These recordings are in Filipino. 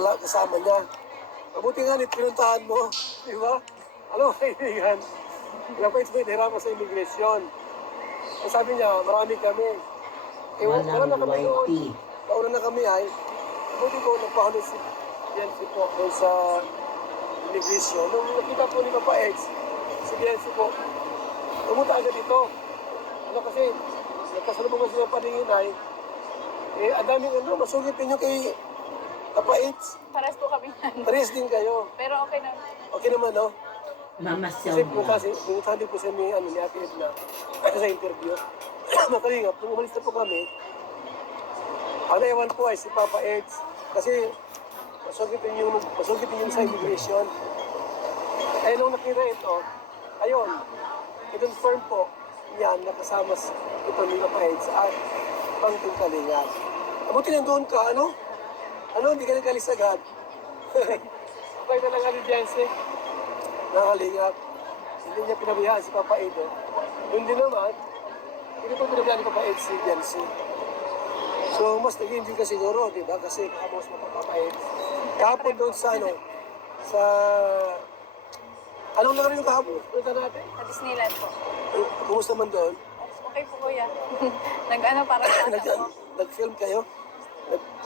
kasama niya. Mabuti nga nit, pinuntahan mo. Di ba? Alam mo, kaibigan. Ilang pa ito nahirapan sa immigration. Ang sabi niya, marami kami. Wala na kami doon. Nauna na kami ay, buti ko nagpahalo si Bianci po doon sa immigration. Nung nakita po ni Papa Eds, si Bianci po, pumunta agad dito. Ano kasi, nagkasalubungan sila paningin ay, ang daming masugit ninyo kay Papa Eds. Pares po kami yan. Pares din kayo. Pero okay na. Okay naman, no? Mamasyal Kasi pumunta din po siya ni Ate Edna sa interview. Makalingap, nung umalis na po kami, ang naiwan po ay si Papa Eds. Kasi masugitin yung sa immigration. Ay nung nakita ito, ayun, i-confirm po yan nakasama ito ni Papa Eds at Pangting Kalingas. Mabuti nandoon ka, ano? Ano, hindi ka nagkalis agad. Okay na lang ni Bianci. Nakalingap. Hindi niya pinabayaan si Papa Eds. Doon din naman, hindi po pinabayaan ni Papa Eds si Bianci. So, mas nag-enjoy ka siguro, di ba? Kasi kakamos mo Papa Eds. Kahapon doon sa sa... Anong laro yung kahapon? Punta natin? Sa Disneyland po. Kumusta man doon? Okay po kuya. Nag-ano para sa ako. Nag-film kayo?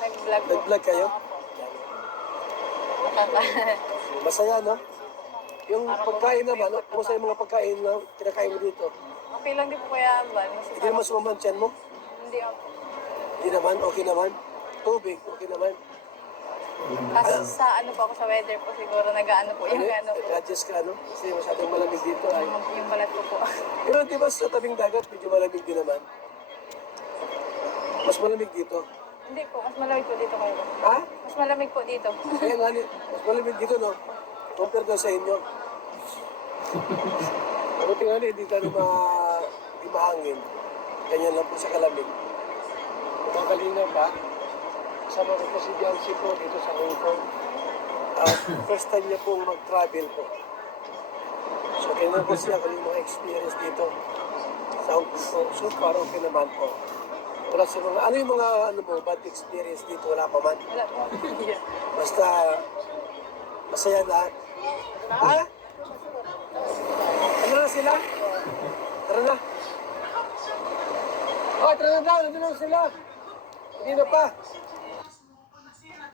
Nag-vlog po. Nag-vlog kayo? Nakaka- Masaya, no? Yung pagkain naman, kumusta yung mga pagkain na kinakain mo dito? Okay lang din po kuya Van. Hindi naman sumama ang tiyan mo? Hindi ako. Hindi naman, okay naman. Tubig, okay naman. Kasi sa ano po ako sa weather po siguro nag-ano po yung ano po. Nag-adjust ka, no? Kasi masyadong malamig dito ay. Yung balat ko po. Pero di ba sa tabing dagat, medyo malamig din naman? Mas malamig dito. Hindi po, mas malamig po dito kayo. Ha? Mas malamig po dito. Kaya nga, mas malamig dito, no? Compare doon sa inyo. Mabuti nga hindi ka di mahangin. Ganyan lang po sa kalamig. Kumakalinga pa. Kasama ko po si Bianci po dito sa Hong Kong. First time niya pong mag-travel po. So, tingnan po siya kung yung mga experience dito sa Hong Kong po. So, parang okay naman po. Wala sa mga, ano yung mga bad experience dito? Wala pa man. Wala po. Basta, masaya lahat. Ha? Ano na sila? Tara na. Oh, tara na daw. Nandun na sila. Hindi na pa.